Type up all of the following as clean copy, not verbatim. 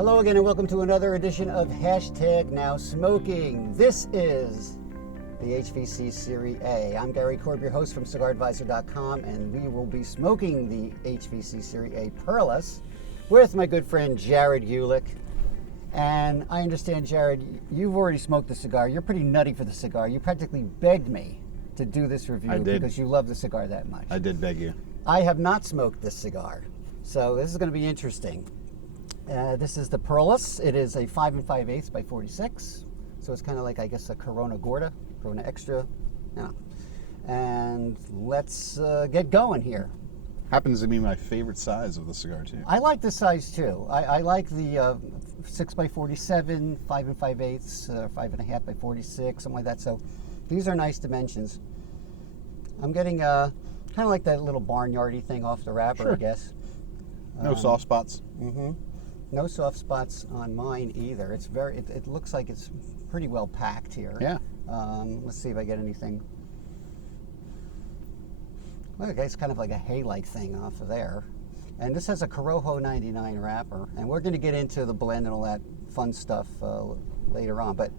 Hello again and welcome to another edition of Hashtag Now Smoking. This is the HVC Serie A. I'm Gary Korb, your host from CigarAdvisor.com, and we will be smoking the HVC Serie A Perlas with my good friend Jared Gulick. And I understand, Jared, you've already smoked the cigar. You're pretty nutty for the cigar. You practically begged me to do this review because you love the cigar that much. I did beg you. I have not smoked this cigar, so this is going to be interesting. This is the Perlas. It is a 5 5/8 by 46, so it's kind of like, I guess, a Corona Gorda, Corona Extra. Yeah. And let's get going here. Happens to be my favorite size of the cigar too. I like this size too. I like the 6 by 47, 5 5/8, 5 1/2 by 46, something like that. So these are nice dimensions. I'm getting kind of like that little barnyardy thing off the wrapper, Sure. I guess. No soft spots. Mm-hmm. No soft spots on mine either. It's very. It looks like it's pretty well packed here. Yeah. Let's see if I get anything. Look, it's kind of like a hay-like thing off of there. And this has a Corojo 99 wrapper. And we're going to get into the blend and all that fun stuff later on. But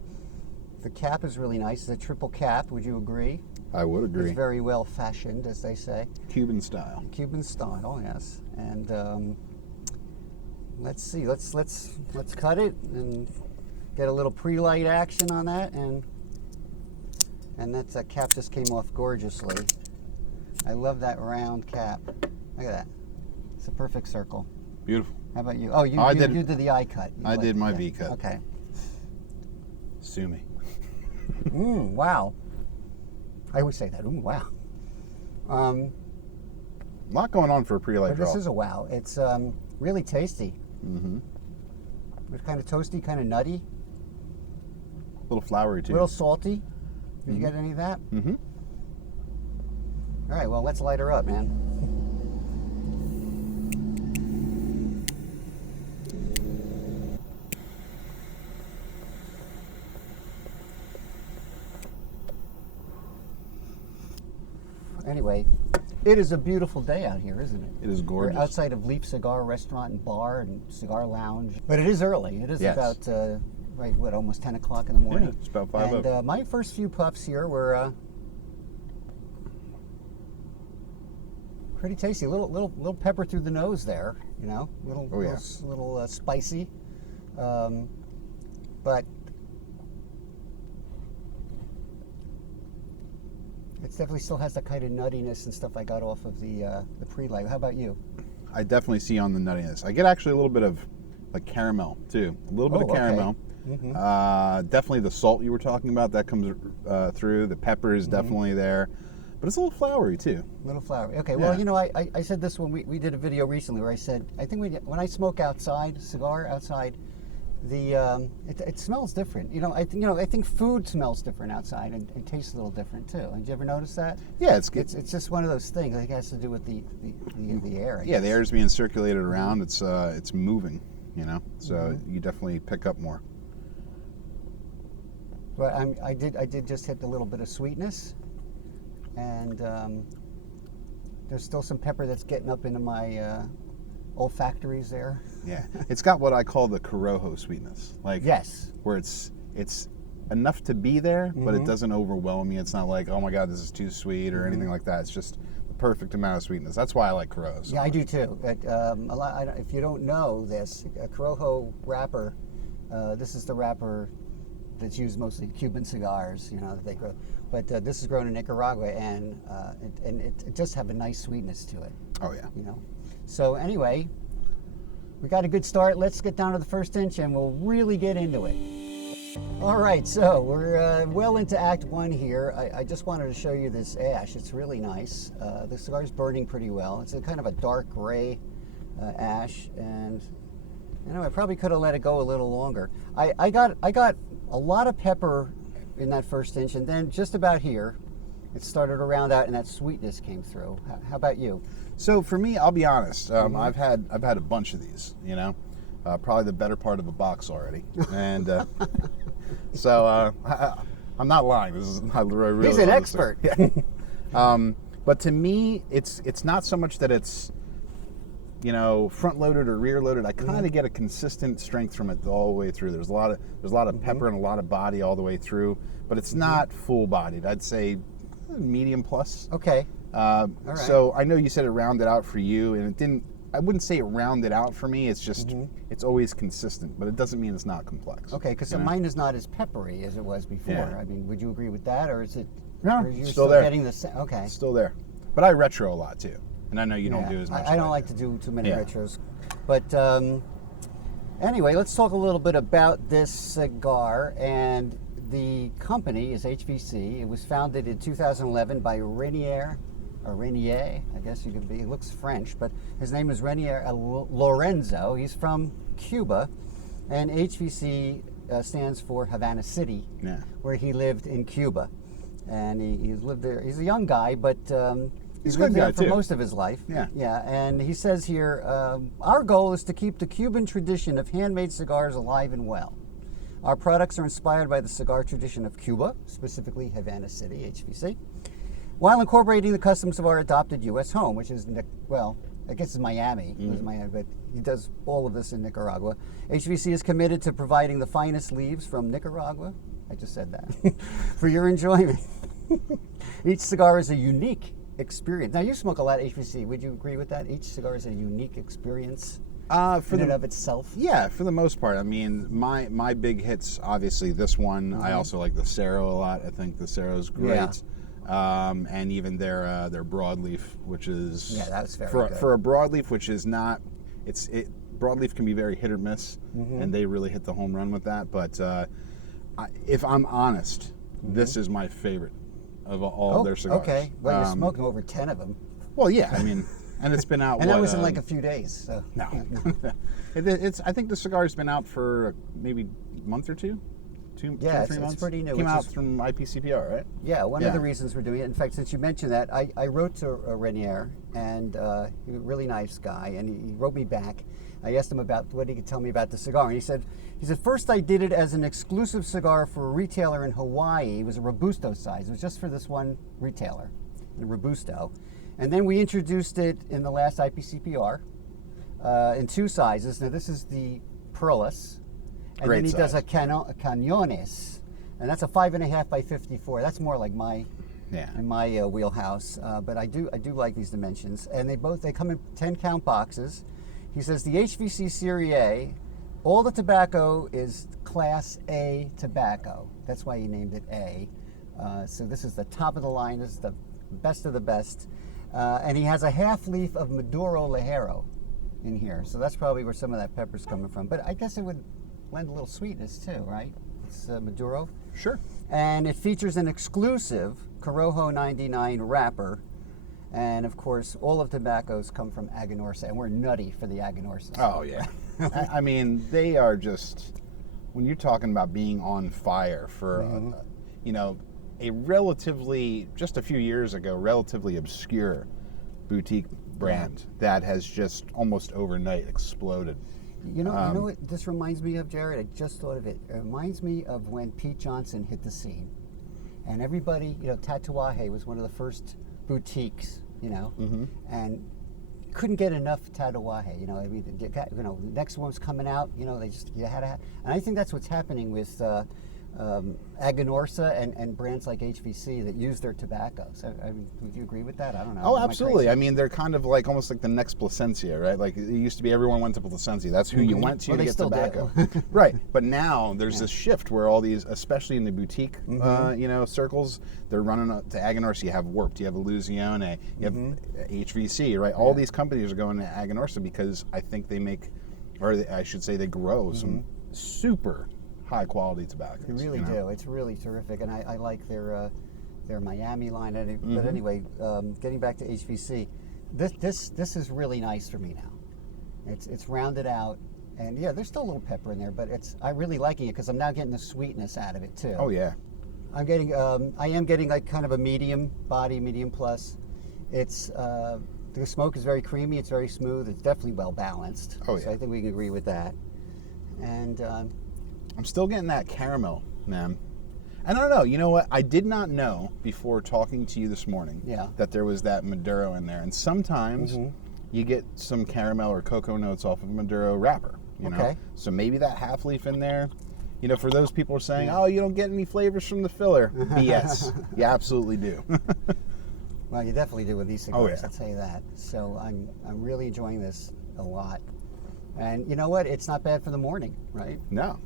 the cap is really nice. It's a triple cap. Would you agree? I would agree. It's very well fashioned, as they say. Cuban style. Cuban style, yes. And let's see. Let's cut it and get a little pre-light action on that. And that cap just came off gorgeously. I love that round cap. Look at that. It's a perfect circle. Beautiful. How about you? Oh, you did the eye cut. I did my V cut. Okay. Sue me. Wow. I always say that. Wow. A lot going on for a pre-light draw. This is a wow. It's really tasty. Mm-hmm. It's kind of toasty, kind of nutty. A little flowery too. A little salty. Did you get any of that? Mm-hmm. All right, well, let's light her up, man. Anyway, it is a beautiful day out here, isn't it? It is gorgeous. We're outside of Leaf Cigar Restaurant and Bar and Cigar Lounge. But it is early. It is about, almost 10 o'clock in the morning. Yeah, it's about 5 And my first few puffs here were pretty tasty. A little pepper through the nose there, you know, little spicy, but it definitely still has that kind of nuttiness and stuff I got off of the pre-light. How about you? I definitely see on the nuttiness. I get actually a little bit of like caramel too. A little bit of caramel. Okay. Mm-hmm. Definitely the salt you were talking about, that comes through. The pepper is definitely there. But it's a little flowery too. A little flowery. Okay, Yeah. well, you know, I said this when we did a video recently where I said, I think when I smoke outside, cigar outside, it smells different. I think food smells different outside and tastes a little different too. Did you ever notice that? Yeah, It's just one of those things. I think it has to do with the air. I Yeah, the guess. air is being circulated around. It's moving, so you definitely pick up more. But I did just hit a little bit of sweetness, and there's still some pepper that's getting up into my olfactories there. Yeah, it's got what I call the Corojo sweetness, Yes. where it's enough to be there, but it doesn't overwhelm me. It's not like, oh my God, this is too sweet or anything like that. It's just the perfect amount of sweetness. That's why I like Corojo. So Yeah, I do too. But if you don't know this, a Corojo wrapper, this is the wrapper that's used mostly in Cuban cigars, that they grow. But this is grown in Nicaragua, and it just have a nice sweetness to it. Oh yeah. So anyway, we got a good start. Let's get down to the first inch, and we'll really get into it. All right, so we're well into Act 1 here. I just wanted to show you this ash. It's really nice. The cigar's burning pretty well. It's a kind of a dark gray ash, and I probably could have let it go a little longer. I got a lot of pepper in that first inch, and then just about here, it started to round out, and that sweetness came through. How about you? So for me, I'll be honest. I've had a bunch of these. Probably the better part of a box already, and so I'm not lying. This is not really. He's an expert. Yeah. But to me, it's not so much that it's front loaded or rear loaded, I kind of get a consistent strength from it all the way through. There's a lot of pepper and a lot of body all the way through, but it's not full bodied. I'd say medium plus. Okay. All right. So I know you said it rounded out for you, and it didn't. I wouldn't say it rounded out for me. It's just it's always consistent, but it doesn't mean it's not complex. Okay, because mine is not as peppery as it was before. Yeah. I mean, would you agree with that, or is it? No, or you're still there. Getting the same. Okay. It's still there, but I retro a lot too, and I know you don't do as much. I don't like to do too many Yeah. retros, but anyway, let's talk a little bit about this cigar. And the company is HVC. It was founded in 2011 by Renier, I guess you could be. It looks French, but his name is Renier Lorenzo. He's from Cuba, and HVC stands for Havana City, where he lived in Cuba, and he's lived there. He's a young guy, but he's lived there for most of his life. Yeah. And he says here, our goal is to keep the Cuban tradition of handmade cigars alive and well. Our products are inspired by the cigar tradition of Cuba, specifically Havana City, HVC, while incorporating the customs of our adopted U.S. home, which is, I guess it's Miami. It was Miami, but he does all of this in Nicaragua. HVC is committed to providing the finest leaves from Nicaragua. I just said that. For your enjoyment. Each cigar is a unique experience. Now, you smoke a lot of HVC. Would you agree with that? Each cigar is a unique experience in and of itself? Yeah, for the most part. I mean, my big hits, obviously, this one. I also like the Cero a lot. I think the Cero's great. Yeah. And even their broadleaf, which is that's very good. For a broadleaf, which is not, broadleaf can be very hit or miss, and they really hit the home run with that. But if I'm honest, this is my favorite of all their cigars. Okay, well, you're smoking over 10 of them. Well, yeah, I mean, and it's been out. And that was in like a few days. So. No, I think the cigar's been out for maybe a month or two. 2 or 3 months. It's pretty new. Came out from IPCPR, right? Yeah, one of the reasons we're doing it. In fact, since you mentioned that, I wrote to Renier, and he was a really nice guy, and he wrote me back. I asked him about what he could tell me about the cigar, and he said, first I did it as an exclusive cigar for a retailer in Hawaii. It was a Robusto size. It was just for this one retailer, a Robusto. And then we introduced it in the last IPCPR in 2 sizes. Now, this is the Perlas. And Great then he size. does a Cañones, and that's a 5.5 by 54. That's more like my wheelhouse. But I do like these dimensions, and they come in 10-count boxes. He says the HVC Serie A, all the tobacco is Class A tobacco. That's why he named it A. So this is the top of the line. This is the best of the best, and he has a half leaf of Maduro Ligero in here. So that's probably where some of that pepper's coming from. But I guess it would lend a little sweetness too, right? It's Maduro. Sure. And it features an exclusive Corojo 99 wrapper. And of course, all of tobaccos come from Aganorsa, and we're nutty for the Aganorsa. Oh, yeah. I mean, they are just, when you're talking about being on fire for, a relatively, just a few years ago, relatively obscure boutique brand that has just almost overnight exploded. You know what this reminds me of, Jared? I just thought of it. It reminds me of when Pete Johnson hit the scene. And everybody, Tatuaje was one of the first boutiques, and couldn't get enough Tatuaje. I mean, the next one's coming out, you had to have. And I think that's what's happening with Aganorsa and brands like HVC that use their tobaccos. I mean, would you agree with that? I don't know. Oh, absolutely. I mean, they're kind of like almost like the next Placencia, right? Like it used to be everyone went to Placencia. That's who you went to get tobacco. Right. But now there's this shift where all these, especially in the boutique, circles, they're running to Aganorsa. You have Warped, you have Illusione, you have HVC, right? All these companies are going to Aganorsa because I think they make, or I should say they grow some super high quality tobaccos. They really do. It's really terrific, and I like their Miami line. But anyway, getting back to HVC, this is really nice for me now. It's rounded out, and there's still a little pepper in there, but I'm really liking it because I'm now getting the sweetness out of it too. Oh yeah. I am getting like kind of a medium body, medium plus. It's the smoke is very creamy. It's very smooth. It's definitely well balanced. Oh yeah. So I think we can agree with that. And I'm still getting that caramel, man. And I don't know. You know what? I did not know before talking to you this morning that there was that Maduro in there. And sometimes you get some caramel or cocoa notes off of a Maduro wrapper. You know? Okay. So maybe that half leaf in there. You know, for those people who are saying, oh, you don't get any flavors from the filler. BS. You absolutely do. Well, you definitely do with these cigars, Oh, yeah. I'll tell you that. So I'm really enjoying this a lot. And you know what? It's not bad for the morning, right? No.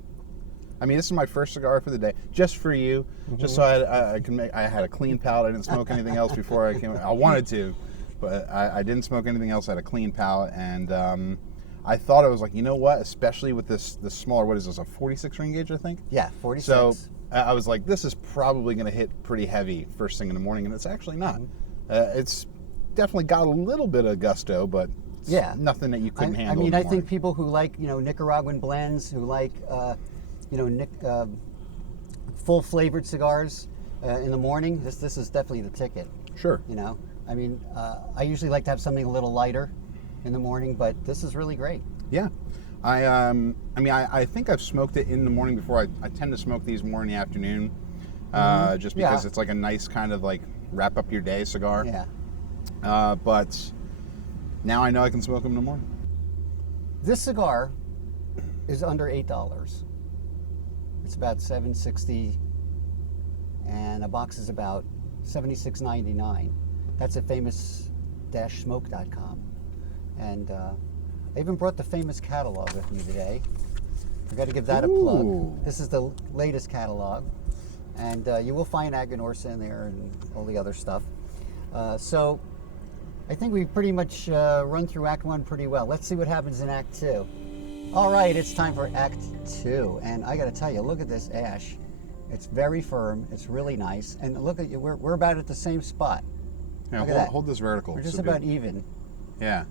I mean, this is my first cigar for the day, just for you, just so I had a clean palate. I didn't smoke anything else before I came. I wanted to, but I didn't smoke anything else. I had a clean palate, and I thought I was like, you know what? Especially with this smaller, what is this, a 46 ring gauge, I think? Yeah, 46. So I was like, this is probably going to hit pretty heavy first thing in the morning, and it's actually not. It's definitely got a little bit of gusto, but yeah, nothing that you couldn't handle. I mean, in the I think morning. people who like, Nicaraguan blends, who like, full flavored cigars in the morning, this is definitely the ticket. Sure. I mean, I usually like to have something a little lighter in the morning, but this is really great. Yeah. I think I've smoked it in the morning before. I tend to smoke these more in the afternoon, just because it's like a nice kind of like wrap up your day cigar. Yeah. But now I know I can smoke them in the morning. This cigar is under $8. It's about $7.60, and a box is about $76.99. That's at famous-smoke.com. And I even brought the Famous catalog with me today. I got to give that a plug. This is the latest catalog, and you will find Aganorsa in there and all the other stuff. So I think we've pretty much run through Act 1 pretty well. Let's see what happens in Act 2. All right, it's time for Act 2, and I got to tell you, look at this ash. It's very firm. It's really nice, and look at you. We're about at the same spot. Yeah, hold this vertical. We're just so about good. even. Yeah.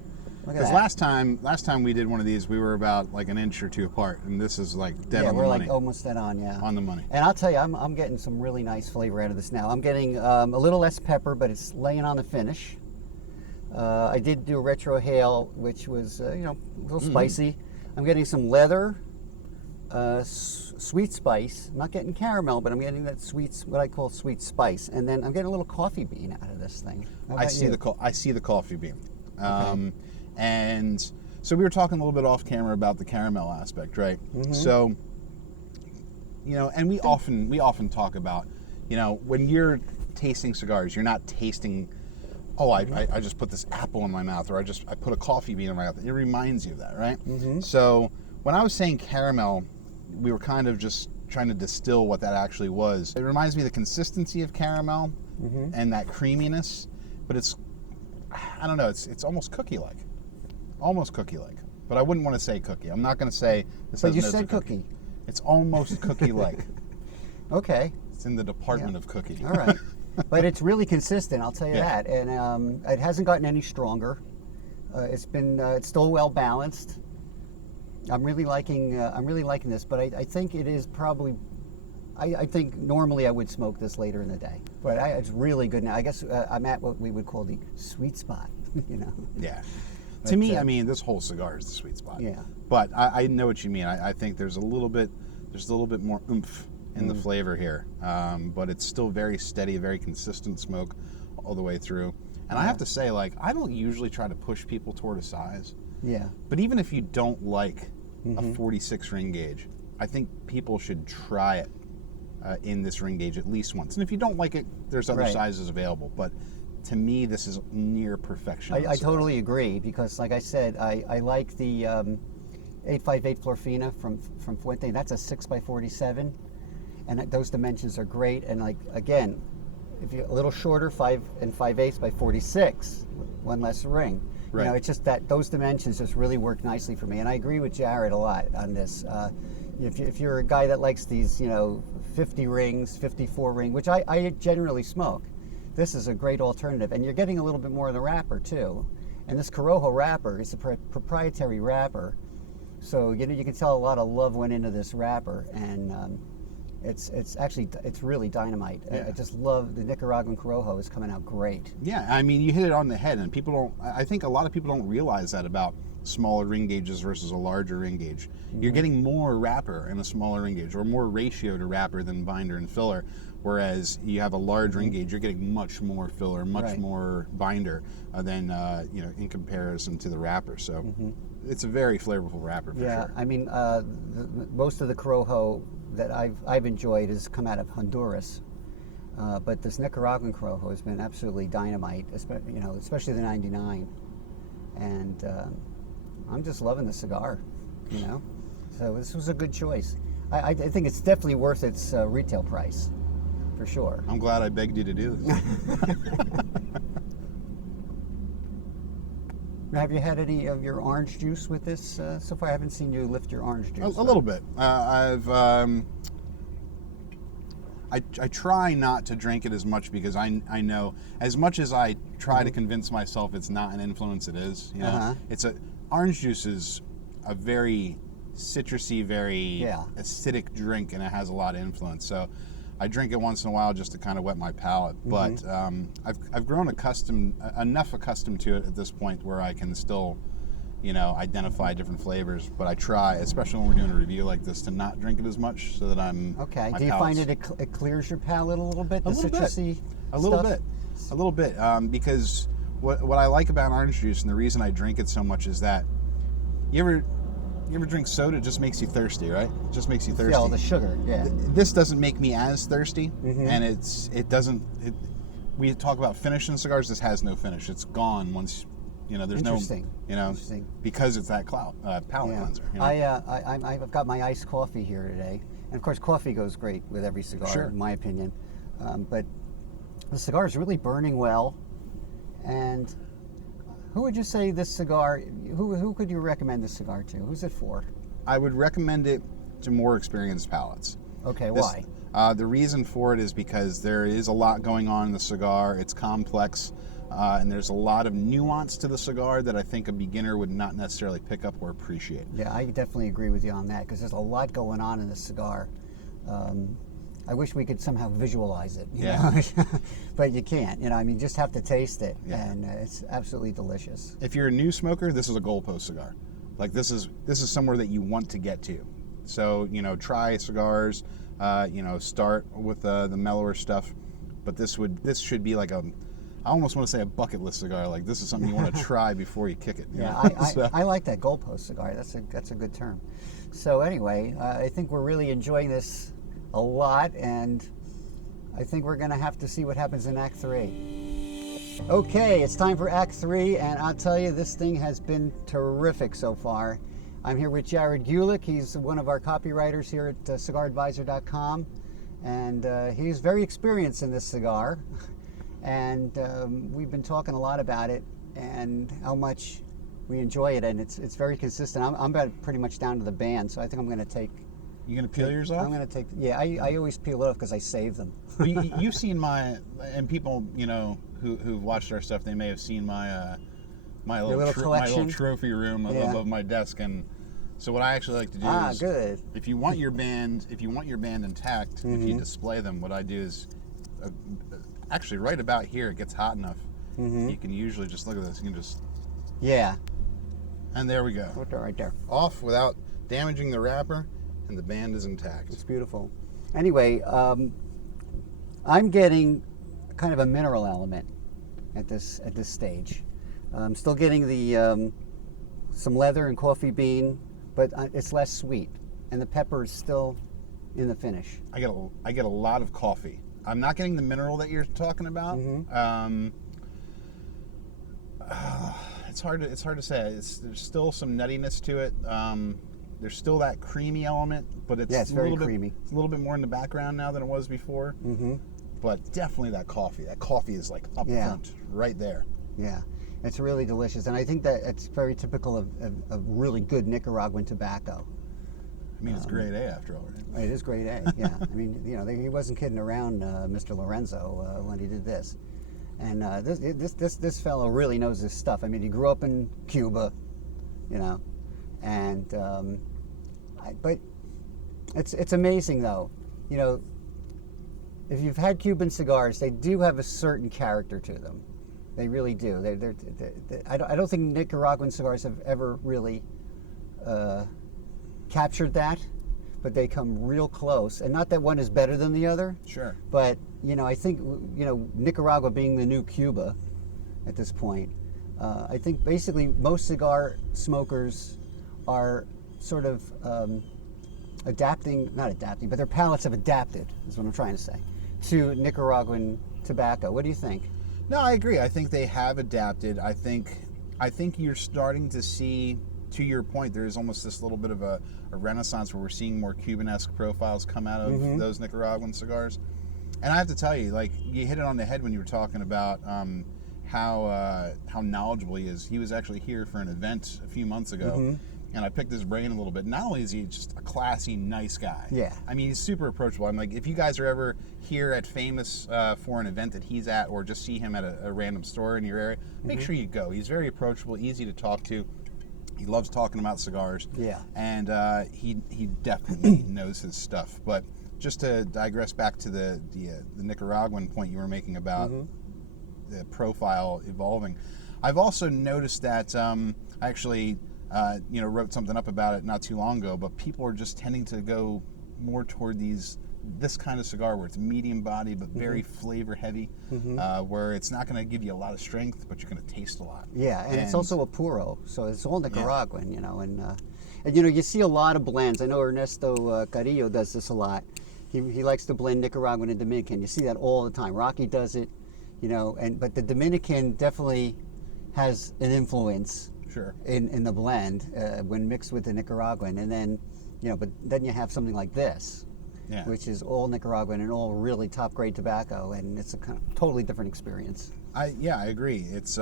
Look at Because that. last time we did one of these, we were about like an inch or two apart, and this is like dead on the we're money. like almost dead on, yeah. On the money. And I'll tell you, I'm getting some really nice flavor out of this now. I'm getting a little less pepper, but it's laying on the finish. I did do a retro hail, which was a little spicy. I'm getting some leather, sweet spice. I'm not getting caramel, but I'm getting that what I call sweet spice. And then I'm getting a little coffee bean out of this thing. I see the coffee bean. And so we were talking a little bit off camera about the caramel aspect, right? So, and we often talk about, when you're tasting cigars, you're not tasting, I just put this apple in my mouth, or I put a coffee bean in my mouth. It reminds you of that, right? So when I was saying caramel, we were kind of just trying to distill what that actually was. It reminds me of the consistency of caramel and that creaminess, but it's, I don't know, it's almost cookie-like. Almost cookie-like. But I wouldn't want to say cookie. I'm not going to say this. But you said cookie. It's almost cookie-like. Okay. It's in the department of cookie. All right. But it's really consistent, I'll tell you that. And it hasn't gotten any stronger. It's still well balanced. I'm really liking this, but I think it is probably, I think normally I would smoke this later in the day. But it's really good now. I guess I'm at what we would call the sweet spot, Yeah. To me, I mean, this whole cigar is the sweet spot. Yeah. But I know what you mean. I think there's a little bit more oomph in the flavor here, but it's still very steady, very consistent smoke all the way through. And I have to say, like, I don't usually try to push people toward a size. Yeah. But even if you don't like a 46 ring gauge, I think people should try it in this ring gauge at least once. And if you don't like it, there's other sizes available. But to me, this is near perfection. I totally agree, because like I said, I like the 858 Florfina from Fuente. That's a 6x47, and those dimensions are great. And like, again, if you're a little shorter, 5 5/8 by 46, one less ring. Right. It's just that those dimensions just really work nicely for me. And I agree with Jared a lot on this. If you're a guy that likes these, 50 rings, 54 ring, which I generally smoke, this is a great alternative. And you're getting a little bit more of the wrapper too. And this Corojo wrapper is a proprietary wrapper. So, you can tell a lot of love went into this wrapper. And it's really dynamite. Yeah. I just love the Nicaraguan Corojo is coming out great. Yeah, I mean, you hit it on the head, and I think a lot of people don't realize that about smaller ring gauges versus a larger ring gauge. You're getting more wrapper in a smaller ring gauge, or more ratio to wrapper than binder and filler. Whereas you have a large ring gauge, you're getting much more filler, much Right. more binder than in comparison to the wrapper. So it's a very flavorful wrapper for Yeah, sure. I mean, most of the Corojo that I've enjoyed has come out of Honduras, but this Nicaraguan Corojo has been absolutely dynamite, especially the 99, and I'm just loving the cigar, So this was a good choice. I think it's definitely worth its retail price, for sure. I'm glad I begged you to do this. Have you had any of your orange juice with this so far? I haven't seen you lift your orange juice. A little bit. I try not to drink it as much because I know as much as I try to convince myself it's not an influence, it is. Orange juice is a very citrusy, very acidic drink, and it has a lot of influence. So I drink it once in a while just to kind of wet my palate. But I've grown enough accustomed to it at this point where I can still, identify different flavors. But I try, especially when we're doing a review like this, to not drink it as much so that I'm okay. my Do you palate's- find it clears your palate a little bit? A little bit. Citrusy A little stuff? bit. A little bit. Because what I like about orange juice and the reason I drink it so much is that you ever drink soda? It just makes you thirsty, right? It just makes you thirsty. Yeah, all the sugar. Yeah. This doesn't make me as thirsty, and it doesn't. We talk about finish in cigars. This has no finish. It's gone once. There's no. Interesting. Interesting. Because it's that palate cleanser. I've got my iced coffee here today, and of course, coffee goes great with every cigar, Sure. in my opinion. But the cigar is really burning well, and who would you say this cigar? Who could you recommend this cigar to? Who's it for? I would recommend it to more experienced palates. Okay, This- why? The reason for it is because there is a lot going on in the cigar. It's complex, and there's a lot of nuance to the cigar that I think a beginner would not necessarily pick up or appreciate. Yeah, I definitely agree with you on that because there's a lot going on in this cigar. I wish we could somehow visualize it, you know? But you can't. You just have to taste it, and it's absolutely delicious. If you're a new smoker, this is a goalpost cigar. Like this is somewhere that you want to get to. So try cigars. Start with the mellower stuff, but this should be like I almost want to say a bucket list cigar. Like this is something you want to try before you kick it. I like that goalpost cigar. That's a good term. So anyway, I think we're really enjoying this a lot, and I think we're going to have to see what happens in Act 3. Okay, it's time for Act 3, and I'll tell you, this thing has been terrific so far. I'm here with Jared Gulick. He's one of our copywriters here at cigaradvisor.com, and he's very experienced in this cigar. And we've been talking a lot about it and how much we enjoy it, and it's very consistent. I'm about pretty much down to the band, so I think I'm going to take. You gonna peel yours off? I'm going to take. Yeah, I always peel it off because I save them. You've seen and people who've watched our stuff, they may have seen my my little trophy room above my desk. And so what I actually like to do is, good. if you want your band intact, if you display them, what I do is actually right about here, it gets hot enough. You can usually just look at this. You can just and there we go. Right there. Off without damaging the wrapper, and the band is intact. It's beautiful. Anyway, I'm getting kind of a mineral element at this stage. I'm still getting the some leather and coffee bean, but it's less sweet, and the pepper is still in the finish. I get a lot of coffee. I'm not getting the mineral that you're talking about. It's hard to say. There's still some nuttiness to it. There's still that creamy element, but it's very creamy. It's a little bit more in the background now than it was before. But definitely that coffee. That coffee is like up front, right there. Yeah, it's really delicious, and I think that it's very typical of really good Nicaraguan tobacco. I mean, it's grade A after all, right? It is grade A. Yeah, I mean, he wasn't kidding around, Mr. Lorenzo, when he did this. And this fellow really knows his stuff. I mean, he grew up in Cuba, and but it's amazing though, if you've had Cuban cigars, they do have a certain character to them. They really do. I don't think Nicaraguan cigars have ever really captured that, but they come real close. And not that one is better than the other. Sure. But, you know, I think, you know, Nicaragua being the new Cuba at this point, I think basically most cigar smokers are sort of not adapting, but their palates have adapted, is what I'm trying to say, to Nicaraguan tobacco. What do you think? No, I agree. I think they have adapted. I think you're starting to see, to your point, there's almost this little bit of a renaissance where we're seeing more Cuban-esque profiles come out of those Nicaraguan cigars. And I have to tell you, like, you hit it on the head when you were talking about how knowledgeable he is. He was actually here for an event a few months ago, and I picked his brain a little bit. Not only is he just a classy, nice guy. Yeah. I mean, he's super approachable. I'm like, if you guys are ever here at Famous for an event that he's at, or just see him at a random store in your area, make sure you go. He's very approachable, easy to talk to. He loves talking about cigars. Yeah. And he definitely knows his stuff. But just to digress back to the Nicaraguan point you were making about the profile evolving, I've also noticed that I actually wrote something up about it not too long ago, but people are just tending to go more toward this kind of cigar where it's medium body but very flavor heavy, where it's not going to give you a lot of strength, but you're going to taste a lot. Yeah, and it's also a puro, so it's all Nicaraguan, you know, and you know, you see a lot of blends. I know Ernesto Carrillo does this a lot. He likes to blend Nicaraguan and Dominican. You see that all the time. Rocky does it, you know, but the Dominican definitely has an influence. Sure. In the blend when mixed with the Nicaraguan, and then, you know, but then you have something like this, which is all Nicaraguan and all really top grade tobacco, and it's a kind of totally different experience. I agree. It's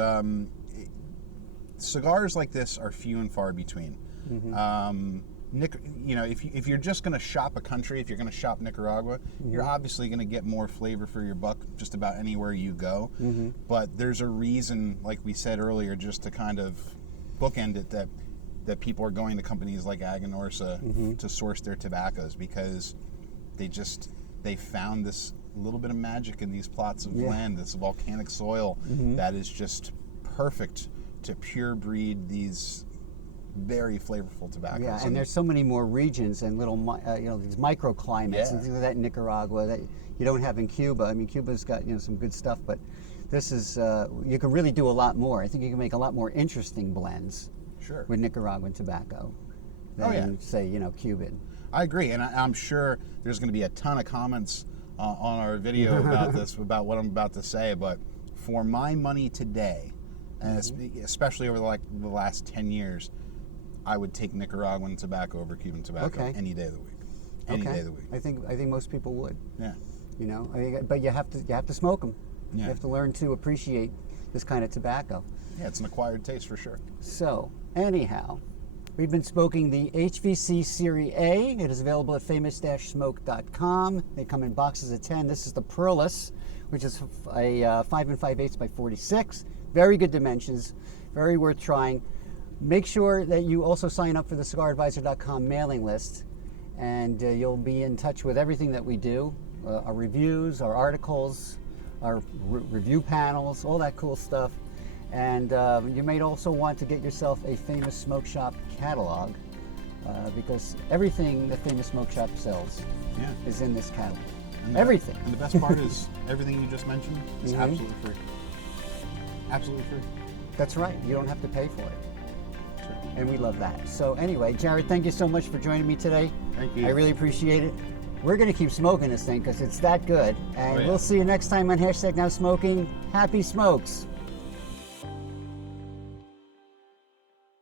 cigars like this are few and far between. You know, if you're just going to shop a country, if you're going to shop Nicaragua, you're obviously going to get more flavor for your buck just about anywhere you go. But there's a reason, like we said earlier, just to kind of bookend it, that people are going to companies like Aganorsa to source their tobaccos, because they found this little bit of magic in these plots of land, this volcanic soil that is just perfect to pure breed these very flavorful tobaccos. Yeah, and there's so many more regions and little, you know, these microclimates and things like that in Nicaragua that you don't have in Cuba. I mean, Cuba's got, you know, some good stuff, but this is, you can really do a lot more. I think you can make a lot more interesting blends with Nicaraguan tobacco than, say, you know, Cuban. I agree, and I'm sure there's going to be a ton of comments on our video about this, about what I'm about to say, but for my money today, and especially over the last 10 years, I would take Nicaraguan tobacco over Cuban tobacco any day of the week. Any day of the week. I think most people would. Yeah. You know, I mean, but you have to smoke them. Yeah. You have to learn to appreciate this kind of tobacco. Yeah, it's an acquired taste for sure. So, anyhow, we've been smoking the HVC Serie A. It is available at famous-smoke.com. They come in boxes of 10. This is the Perlas, which is a 5 5/8 by 46. Very good dimensions. Very worth trying. Make sure that you also sign up for the cigaradvisor.com mailing list, and you'll be in touch with everything that we do, our reviews, our articles, our review panels, all that cool stuff. And you may also want to get yourself a Famous Smoke Shop catalog, because everything that Famous Smoke Shop sells is in this catalog. Everything. And the best part is everything you just mentioned is absolutely free. Absolutely free. That's right. You don't have to pay for it. And we love that. So anyway, Jared, thank you so much for joining me today. Thank you. I really appreciate it. We're going to keep smoking this thing because it's that good. And we'll see you next time on #NowSmoking. Happy smokes.